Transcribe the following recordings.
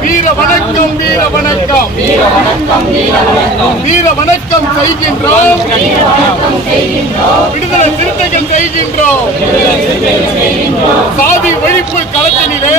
வீர வணக்கம் வீர வணக்கம் வீர வணக்கம் செய்கின்றோம். விடுதலை சிறுத்தைகள் செய்கின்றோம். சாதி ஒழிப்பு களத்தினிலே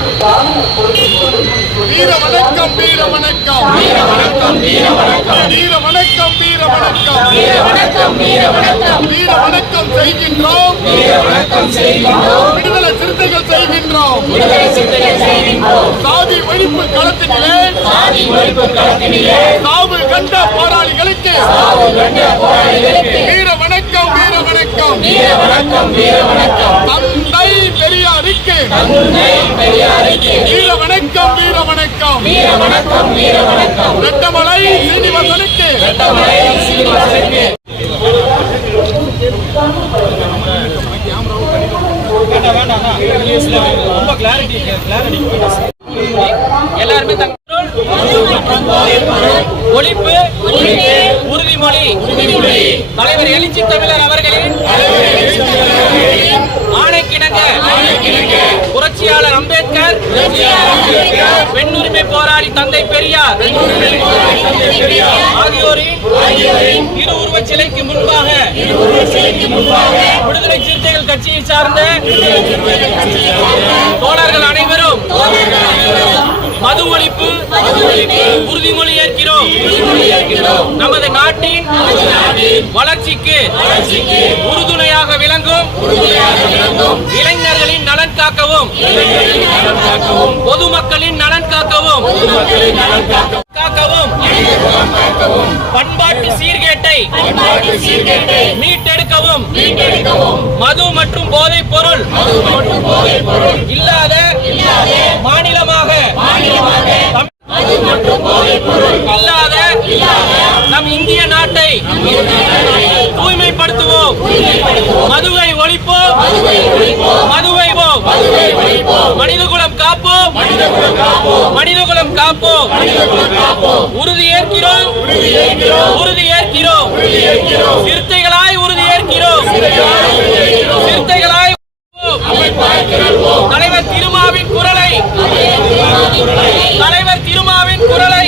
வீர வணக்கம் வீர வணக்கம் வீர வணக்கம் வீர வணக்கம் வீர வணக்கம் வீர வணக்கம் வீர வணக்கம் வீர வணக்கம் வீர வணக்கம் செய்கின்றோம். வீர வணக்கம் செய்கின்றோம் விடுதலை சிறுத்தைகள் செய்கின்றோம். விடுதலை சிறுத்தைகள் செய்கின்றோம் சாதி ஒழிப்பு களத்தினிலே. சாதி ஒழிப்பு களத்தினிலே சாவு கண்ட போராளிகளுக்கு. சாவு கண்ட போராளிகளுக்கு வீர வணக்கம் வீர வணக்கம் வீர வணக்கம் வீர வணக்கம் பெரியாருக்கு தந்தை வீர வணக்கம் வீர வணக்கம் வீர வணக்கம் வீர வணக்கம் ரெட்டமலை சீனிவாசனுக்கு. ரெட்டமலை சீனிவாசனுக்கு ரொம்ப கிளாரிட்டி கிளாரிட்டி எல்லாருமே தங்கள் ஒழிப்பு உறுதிமொழி. தலைவர் எழுச்சி தமிழர் அவர்களின் புரட்சியாளர் அம்பேத்கர் பெண்ணுரிமை போராளி தந்தை பெரியார் ஆகியோரின் இரு உருவச் சிலைக்கு முன்பாக விடுதலை சிறுத்தைகள் கட்சியை சார்ந்த தோழர்கள் அனைவரும் மது ஒழிப்பு உறுதிமொழி ஏற்கிறோம். நமது நாட்டின் வளர்ச்சிக்கு உறுதுணையாக விளை இளைஞர்களின் நலன் காக்கவும். பொதுமக்களின் நலன் காக்கவும். காக்கவும். பண்பாட்டு சீர்கேட்டை மீட்டெடுக்கவும். மது மற்றும் போதைப் பொருள் இல்லாத மாநிலமாக இல்லாத நம் இந்திய நாட்டை தூய்மைப்படுத்துவோம். மதுவை ஒழிப்போம். மனிதகுலம் காப்போம். உறுதி ஏற்கிறோம். உறுதி ஏற்கிறோம். சிறுத்தைகளாய் உறுதி ஏற்கிறோம். சிறுத்தைகளாய் தலைவர் திருமாவின் குரலை. தலைவர் திருமாவின் குரலை.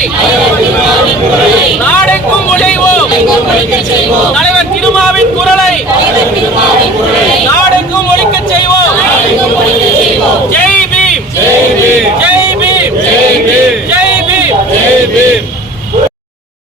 நாடெங்கும் உழைவோம்